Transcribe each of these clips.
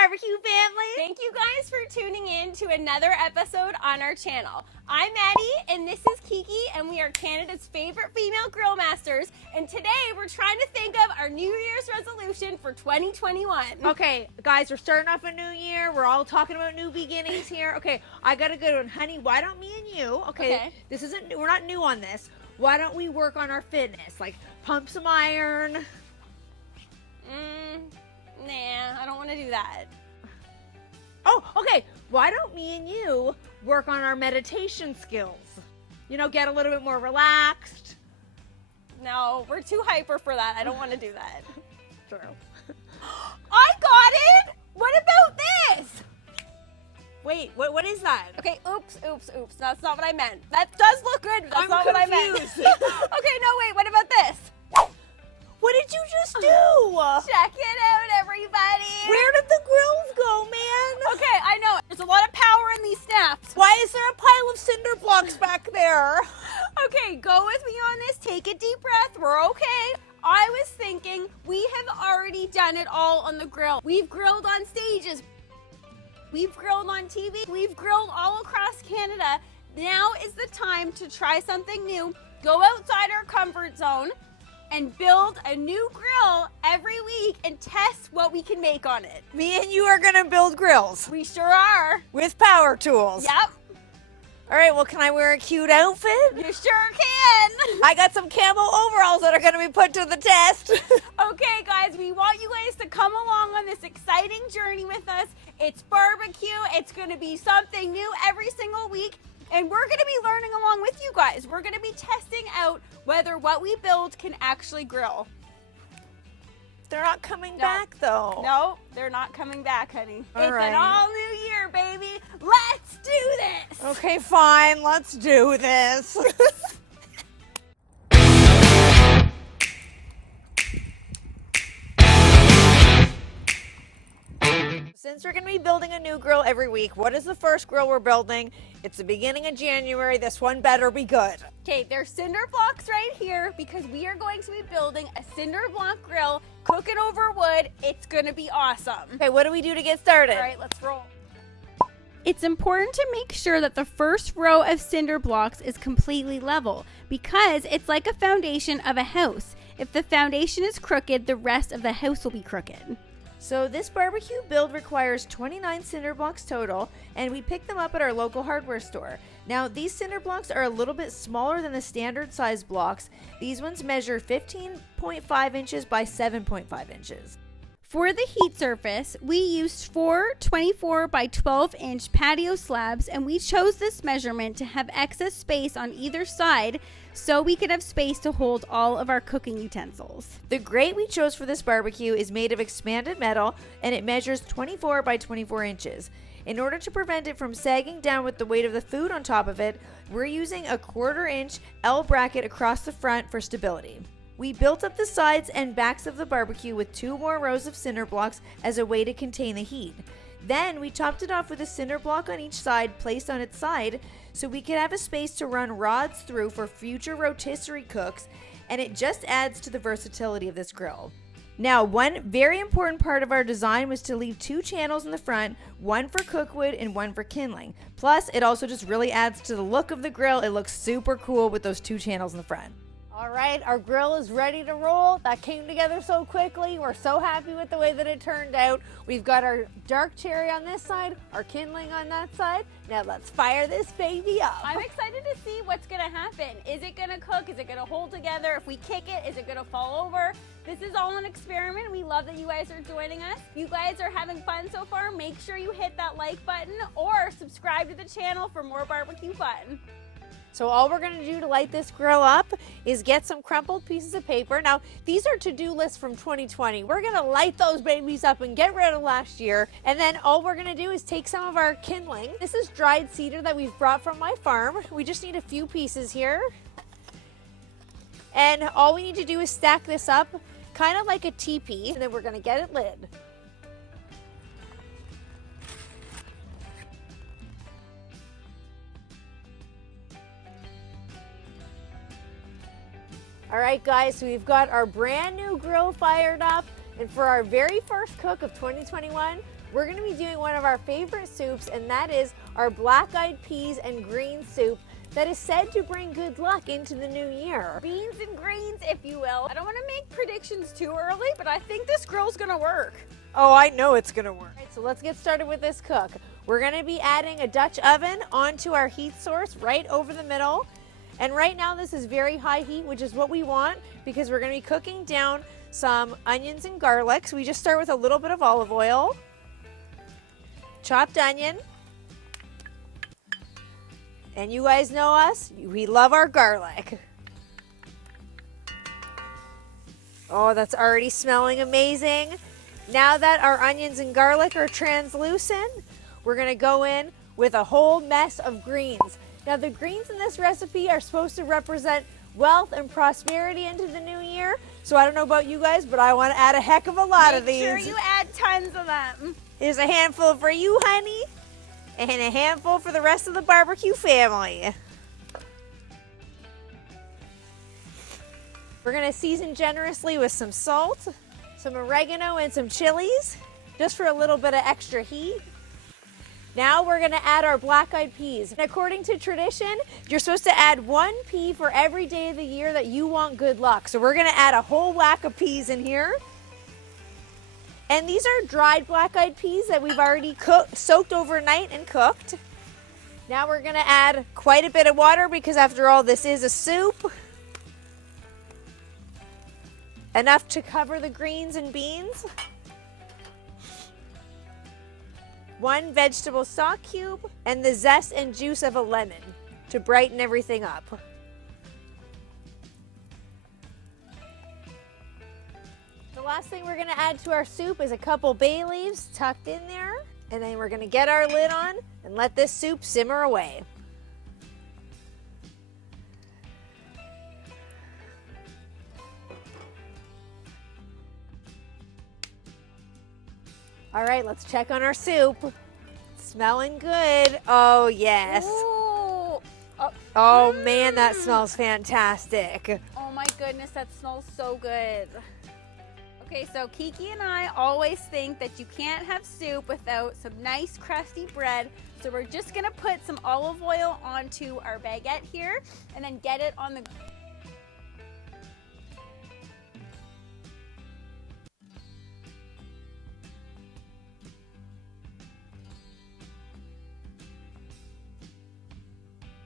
barbecue family. Thank you guys for tuning in to another episode on our channel. I'm Maddie and this is Kiki, and we are Canada's favorite female grill masters. And today we're trying to think of our New Year's resolution for 2021. Okay, guys, we're starting off a new year. We're all talking about new beginnings here. Okay, I got a good one. Honey, why don't me and you, okay. This isn't, we're not new on this. Why don't we work on our fitness? Like pump some iron. Nah, I don't want to do that. Oh, okay. Why don't me and you work on our meditation skills? You know, get a little bit more relaxed. No, we're too hyper for that. I don't want to do that. True. I got it! What about this? Wait, what is that? Okay, oops. That's not what I meant. That does look good, but that's not what I meant. Okay, no, wait, what about this? What did you just do? Check it out, everybody. Where did the grills go, man? Okay, I know. There's a lot of power in these snaps. Why is there a pile of cinder blocks back there? Okay, go with me on this. Take a deep breath. We're okay. I was thinking we have already done it all on the grill. We've grilled on stages. We've grilled on TV. We've grilled all across Canada. Now is the time to try something new. Go outside our comfort zone and build a new grill every week and test what we can make on it. Me and you are gonna build grills. We sure are. With power tools. Yep. All right, well, can I wear a cute outfit? You sure can. I got some camo overalls that are gonna be put to the test. Okay, guys, we want you guys to come along on this exciting journey with us. It's barbecue. It's gonna be something new every single week. And we're going to be learning along with you guys. We're going to be testing out whether what we build can actually grill. They're not coming back, though. No, they're not coming back, honey. All it's right. an all new year, baby. Let's do this. Okay, fine. Let's do this. Since we're going to be building a new grill every week, what is the first grill we're building? It's the beginning of January. This one better be good. Okay, there's cinder blocks right here because we are going to be building a cinder block grill, cook it over wood. It's going to be awesome. Okay, what do we do to get started? All right, let's roll. It's important to make sure that the first row of cinder blocks is completely level because it's like a foundation of a house. If the foundation is crooked, the rest of the house will be crooked. So this barbecue build requires 29 cinder blocks total, and we pick them up at our local hardware store. Now, these cinder blocks are a little bit smaller than the standard size blocks. These ones measure 15.5 inches by 7.5 inches. For the heat surface, we used 4 24 by 12 inch patio slabs, and we chose this measurement to have excess space on either side so we could have space to hold all of our cooking utensils. The grate we chose for this barbecue is made of expanded metal, and it measures 24 by 24 inches. In order to prevent it from sagging down with the weight of the food on top of it, we're using a 1/4 inch L bracket across the front for stability. We built up the sides and backs of the barbecue with 2 more rows of cinder blocks as a way to contain the heat. Then we topped it off with a cinder block on each side placed on its side so we could have a space to run rods through for future rotisserie cooks, and it just adds to the versatility of this grill. Now, one very important part of our design was to leave 2 channels in the front, one for cookwood and one for kindling. Plus, it also just really adds to the look of the grill. It looks super cool with those 2 channels in the front. All right, our grill is ready to roll. That came together so quickly. We're so happy with the way that it turned out. We've got our dark cherry on this side, our kindling on that side. Now let's fire this baby up. I'm excited to see what's gonna happen. Is it gonna cook? Is it gonna hold together? If we kick it, is it gonna fall over? This is all an experiment. We love that you guys are joining us. If you guys are having fun so far, make sure you hit that like button or subscribe to the channel for more barbecue fun. So all we're gonna do to light this grill up is get some crumpled pieces of paper. Now, these are to-do lists from 2020. We're gonna light those babies up and get rid of last year. And then all we're gonna do is take some of our kindling. This is dried cedar that we've brought from my farm. We just need a few pieces here. And all we need to do is stack this up kind of like a teepee, and then we're gonna get it lit. All right, guys, so we've got our brand new grill fired up, And for our very first cook of 2021, we're gonna be doing one of our favorite soups, and that is our black-eyed peas and green soup that is said to bring good luck into the new year. Beans and greens, if you will. I don't want to make predictions too early, but I think this grill's gonna work. Oh, I know it's gonna work. All right, so let's get started with this cook. We're gonna be adding a Dutch oven onto our heat source right over the middle. And right now this is very high heat, which is what we want because we're gonna be cooking down some onions and garlic. So we just start with a little bit of olive oil, chopped onion, and you guys know us, we love our garlic. Oh, that's already smelling amazing. Now that our onions and garlic are translucent, we're gonna go in with a whole mess of greens. Now the greens in this recipe are supposed to represent wealth and prosperity into the new year. So I don't know about you guys, but I wanna add a heck of a lot of these. Make sure you add tons of them. Here's a handful for you, honey, and a handful for the rest of the barbecue family. We're gonna season generously with some salt, some oregano, and some chilies, just for a little bit of extra heat. Now we're gonna add our black-eyed peas. And according to tradition, you're supposed to add 1 pea for every day of the year that you want good luck. So we're gonna add a whole whack of peas in here. And these are dried black-eyed peas that we've already soaked overnight and cooked. Now we're gonna add quite a bit of water because after all, this is a soup. Enough to cover the greens and beans. 1 vegetable stock cube and the zest and juice of a lemon to brighten everything up. The last thing we're gonna add to our soup is a couple bay leaves tucked in there, and then we're gonna get our lid on and let this soup simmer away. All right, let's check on our soup. Smelling good. Oh, yes. Ooh. Oh, man, that smells fantastic. Oh my goodness, that smells so good. Okay, so Kiki and I always think that you can't have soup without some nice crusty bread. So we're just gonna put some olive oil onto our baguette here and then get it on the...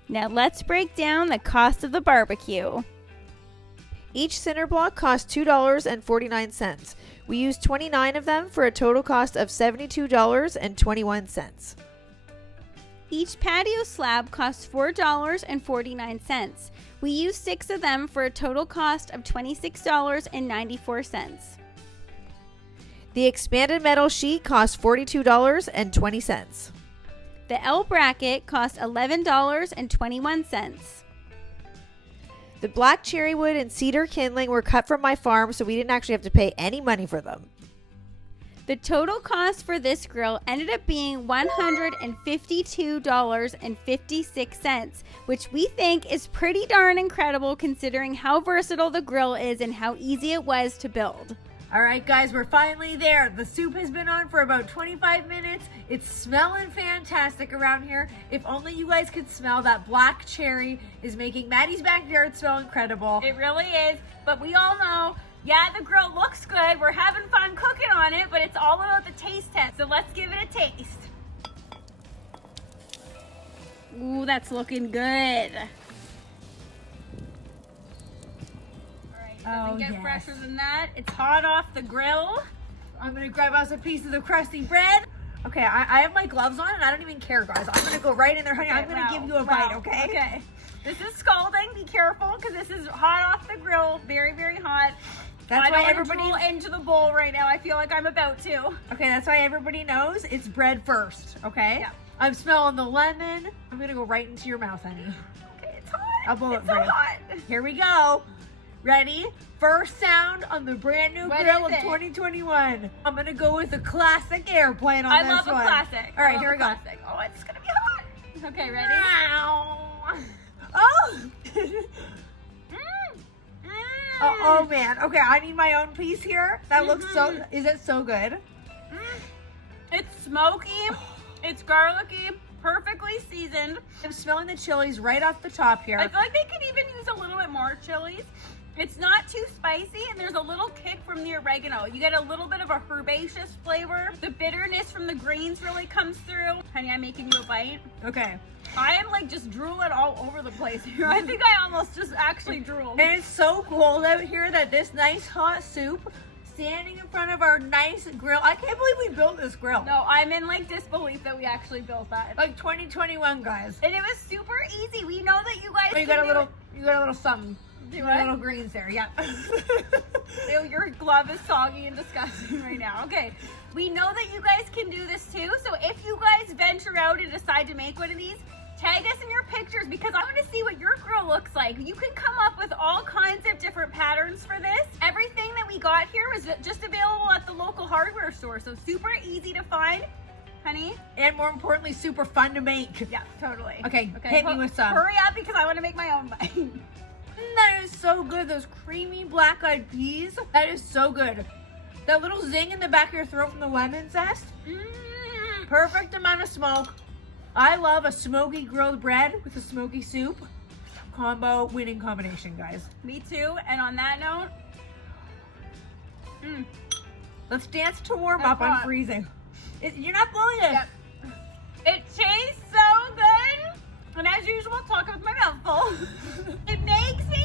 Now let's break down the cost of the barbecue. Each cinder block costs $2.49. We used 29 of them for a total cost of $72.21. Each patio slab costs $4.49. We used 6 of them for a total cost of $26.94. The expanded metal sheet costs $42.20. The L bracket cost $11.21. The black cherry wood and cedar kindling were cut from my farm, so we didn't actually have to pay any money for them. The total cost for this grill ended up being $152.56, which we think is pretty darn incredible considering how versatile the grill is and how easy it was to build. All right, guys, we're finally there. The soup has been on for about 25 minutes. It's smelling fantastic around here. If only you guys could smell that black cherry is making Maddie's backyard smell incredible. It really is, but we all know, yeah, the grill looks good. We're having fun cooking on it, but it's all about the taste test. So let's give it a taste. Ooh, that's looking good. Doesn't get fresher than that. It's hot off the grill. I'm gonna grab us a piece of the crusty bread. Okay, I have my gloves on and I don't even care, guys. I'm gonna go right in there, honey. I'm gonna give you a bite, okay? Okay. This is scalding. Be careful because this is hot off the grill. Very, very hot. That's why everybody into the bowl right now. I feel like I'm about to. Okay, that's why everybody knows it's bread first, okay? Yeah. I'm smelling the lemon. I'm gonna go right into your mouth, honey. Okay, it's hot. I'll blow it It's for so you. hot. Here we go. Ready? First sound on the brand new grill of 2021. I'm gonna go with a classic airplane on this one. I love a classic. All right, here we go. Classic. Oh, it's gonna be hot. Okay, ready? Oh! Oh man. Okay, I need my own piece here. That looks so. Is it so good? It's smoky. It's garlicky. Perfectly seasoned. I'm smelling the chilies right off the top here. I feel like they could even use a little bit more chilies. It's not too spicy, and there's a little kick from the oregano. You get a little bit of a herbaceous flavor. The bitterness from the greens really comes through. Honey, I'm making you a bite. Okay. I am like just drooling all over the place here. I think I almost just actually drooled. And it's so cold out here that this nice hot soup standing in front of our nice grill. I can't believe we built this grill. No, I'm in like disbelief that we actually built that. Like 2021, guys. And it was super easy. We know that you guys Oh, you can got a do little. it. You got a little something. Do You got what? little greens there. Yeah. Ew, your glove is soggy and disgusting right now. Okay, we know that you guys can do this too. So if you guys venture out and decide to make one of these, tag us in your pictures because I want to see what your grill looks like. You can come up with all kinds of different patterns for this. Everything that we got here was just available at the local hardware store. So super easy to find. Honey? And more importantly, super fun to make. Yeah, totally. Okay, hit me with some. Hurry up because I want to make my own bite. That is so good. Those creamy black-eyed peas. That is so good. That little zing in the back of your throat from the lemon zest. Perfect amount of smoke. I love a smoky grilled bread with a smoky soup. Combo, winning combination, guys. Me too. And on that note, Let's dance to warm That's up. I'm hot. freezing. You're not blowing it. yep. It tastes so good. And as usual, talking with my mouth full. It makes me